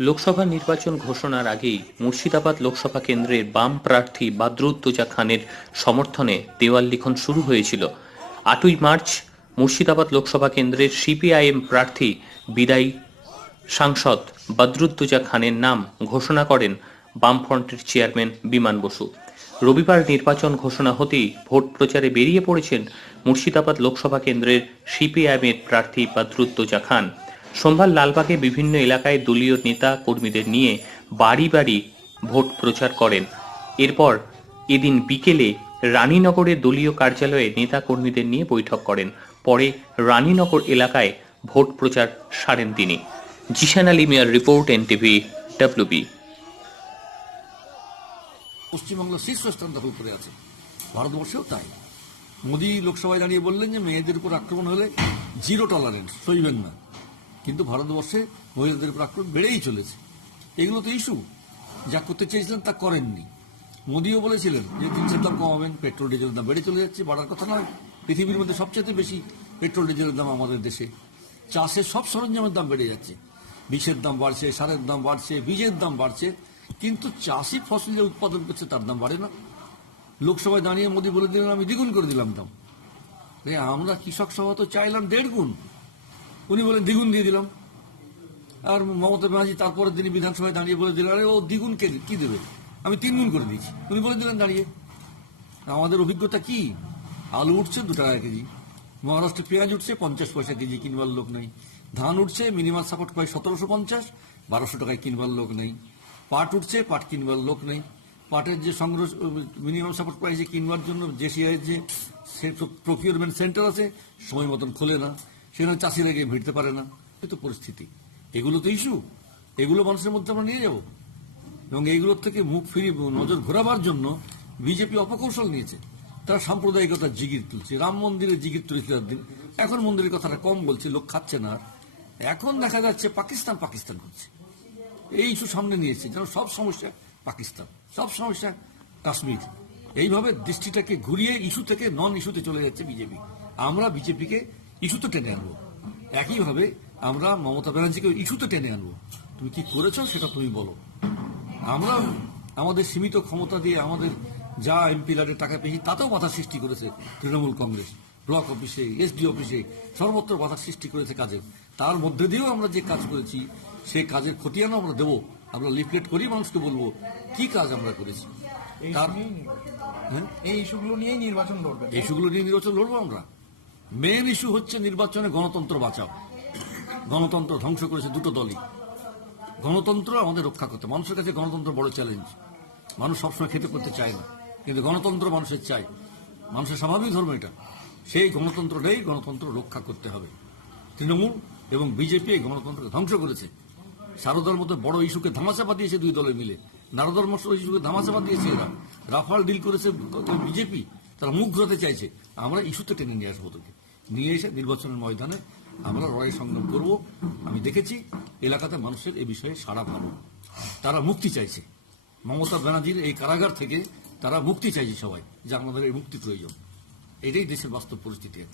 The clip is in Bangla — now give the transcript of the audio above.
লোকসভা নির্বাচন ঘোষণার আগেই মুর্শিদাবাদ লোকসভা কেন্দ্রের বাম প্রার্থী বাদরুদ্দোজা খানের সমর্থনে দেওয়াল লিখন শুরু হয়েছিল। আটই মার্চ মুর্শিদাবাদ লোকসভা কেন্দ্রের সিপিআইএম প্রার্থী বিদায়ী সাংসদ বদরুদ্দোজা খানের নাম ঘোষণা করেন বামফ্রন্টের চেয়ারম্যান বিমান বসু। রবিবার নির্বাচন ঘোষণা হতেই ভোট প্রচারে বেরিয়ে পড়েছেন মুর্শিদাবাদ লোকসভা কেন্দ্রের সিপিআইএমের প্রার্থী বদরুদ্দোজা খান। সোমবার লালবাগে বিভিন্ন এলাকায় দলীয় নেতা কর্মীদের নিয়ে বাড়ি বাড়ি ভোট প্রচার করেন। এরপর এদিন বিকেলে রানীনগরের দলীয় কার্যালয়ে নেতা কর্মীদের নিয়ে বৈঠক করেন। পরে রানীনগর এলাকায় ভোট প্রচার সারেন তিনি। জিশান আলী মিয়ার রিপোর্ট, এনটিভি ডাব্লিউবি পশ্চিমবঙ্গ শীর্ষস্থান দখল করে আছে। ভারতবর্ষেও তাই। মোদী লোকসভায় দাঁড়িয়ে বললেন যে, মেয়েদের উপর আক্রমণ হলে জিরো টলারেন্স সইবেন না। কিন্তু ভারতবর্ষে মহিলাদের উপর আক্রমণ বেড়েই চলেছে। এগুলো তো ইস্যু। যা করতে চেয়েছিলেন তা করেননি। মোদীও বলেছিলেন যে জিনিসের দাম কমাবেন, পেট্রোল, ডিজেলের দাম বেড়ে চলে যাচ্ছে, বাড়ার কথা নয়। পৃথিবীর মধ্যে সবচেয়ে বেশি পেট্রোল, ডিজেলের দাম আমাদের দেশে। চাষের সব সরঞ্জামের দাম বেড়ে যাচ্ছে। বিষের দাম বাড়ছে, সারের দাম বাড়ছে, বীজের দাম বাড়ছে। কিন্তু চাষি ফসল যে উৎপাদন করছে তার দাম বাড়ে না। লোকসভায় দাঁড়িয়ে মোদী বলে দিলেন, আমি দ্বিগুণ করে দিলাম দাম। আমরা কৃষক সভা তো চাইলাম দেড় গুণ উনি বলেন, দ্বিগুণ দিয়ে দিলাম। আর মমতা ব্যানার্জি তারপরে তিনি বিধানসভায় দাঁড়িয়ে বলে দিলেন, আরে ও দ্বিগুণ কে কি দেবে? আমি তিন গুণ করে দিয়েছি। উনি বলে দিলেন, দাঁড়িয়ে। আমাদের অভিজ্ঞতা কি? আলু উঠছে দু টাকা কেজি, মহারাষ্ট্রে পেঁয়াজ উঠছে পঞ্চাশ পয়সা কেজি, কিনবার লোক নেই। ধান উঠছে মিনিমাম সাপোর্ট পাই সতেরোশো পঞ্চাশ, বারোশো টাকায় কিনবার লোক নেই। পাট উঠছে, পাট কিনবার লোক নেই। পাটের যে সংগ্রহ, মিনিমাম সাপোর্ট প্রাইসে কিনবার জন্য যে সিআইয়ের যে প্রকিউরমেন্ট সেন্টার আছে, সময় মতন খোলে না। সেখানে চাষিরা গিয়ে ভিড়তে পারে না। এই তো পরিস্থিতি। এগুলো তো ইস্যু এগুলো মানুষের মধ্যে আমরা নিয়ে যাব। এবং এইগুলোর থেকে মুখ ফিরিয়ে নজর ঘোরাবার জন্য বিজেপি অপকৌশল নিয়েছে। তারা সাম্প্রদায়িকতার জিগির তুলছে। রাম মন্দিরের জিগির তুলেছিল একদিন। এখন মন্দিরের কথাটা কম বলছে, লোক খাচ্ছে না এখন দেখা যাচ্ছে পাকিস্তান পাকিস্তান করছে এই ইস্যু সামনে নিয়েছে। যেন সব সমস্যা পাকিস্তান, সব সমস্যা কাশ্মীর। এইভাবে দৃষ্টিটাকে ঘুরিয়ে ইস্যু থেকে নন ইস্যুতে চলে যাচ্ছে বিজেপি আমরা বিজেপিকে ইস্যুতে টেনে আনব। একইভাবে আমরা মমতা ব্যানার্জিকে ইস্যুতে টেনে আনব। তুমি কি করেছ সেটা তুমি বলো। আমরা আমাদের সীমিত ক্ষমতা দিয়ে আমাদের যা এমপি রাডের টাকা পেয়েছি তাতেও বাধা সৃষ্টি করেছে তৃণমূল কংগ্রেস ব্লক অফিসে এসডি অফিসে সর্বত্র বাধা সৃষ্টি করেছে কাজে। তার মধ্যে দিয়েও আমরা যে কাজ করেছি সেই কাজের খতিয়ানও আমরা দেবো। আমরা লিফলেট করি মানুষকে বলব কি কাজ আমরা করেছি? এই। হ্যাঁ? এই ইস্যুগুলো নিয়েই নির্বাচন লড়বেন ইস্যুগুলো নিয়ে নির্বাচন লড়বো আমরা। মেন ইস্যু হচ্ছে নির্বাচনে গণতন্ত্র বাঁচাও। গণতন্ত্র ধ্বংস করেছে দুটো দলই। গণতন্ত্র আমাদের রক্ষা করতে। মানুষের কাছে গণতন্ত্র বড় চ্যালেঞ্জ মানুষ সবসময় খেতে করতে চায় না। কিন্তু গণতন্ত্র মানুষের চাই মানুষের স্বাভাবিক ধর্ম এটা। সেই গণতন্ত্রটাই গণতন্ত্র রক্ষা করতে হবে। তৃণমূল এবং বিজেপি এই গণতন্ত্রকে ধ্বংস করেছে। সারদার মতো বড় ইস্যুকে ধামাচাপা দিয়েছে দুই দলে মিলে। নারদার মতো ইস্যুকে ধামাচাপা দিয়েছে এরা। রাফাল ডিল করেছে বিজেপি। তারা মুখ ঘোরাতে চাইছে। আমরা ইস্যুতে টেনে নিয়ে আসব তোকে। নিয়ে এসে নির্বাচনের ময়দানে আমরা লড়াই সংগ্রাম করব। আমি দেখেছি এলাকাতে মানুষের এ বিষয়ে সারা ভালো। তারা মুক্তি চাইছে। মমতা ব্যানার্জির এই কারাগার থেকে তারা মুক্তি চাইছে সবাই যে আমাদের এই মুক্তি প্রয়োজন। এটাই দেশের বাস্তব পরিস্থিতি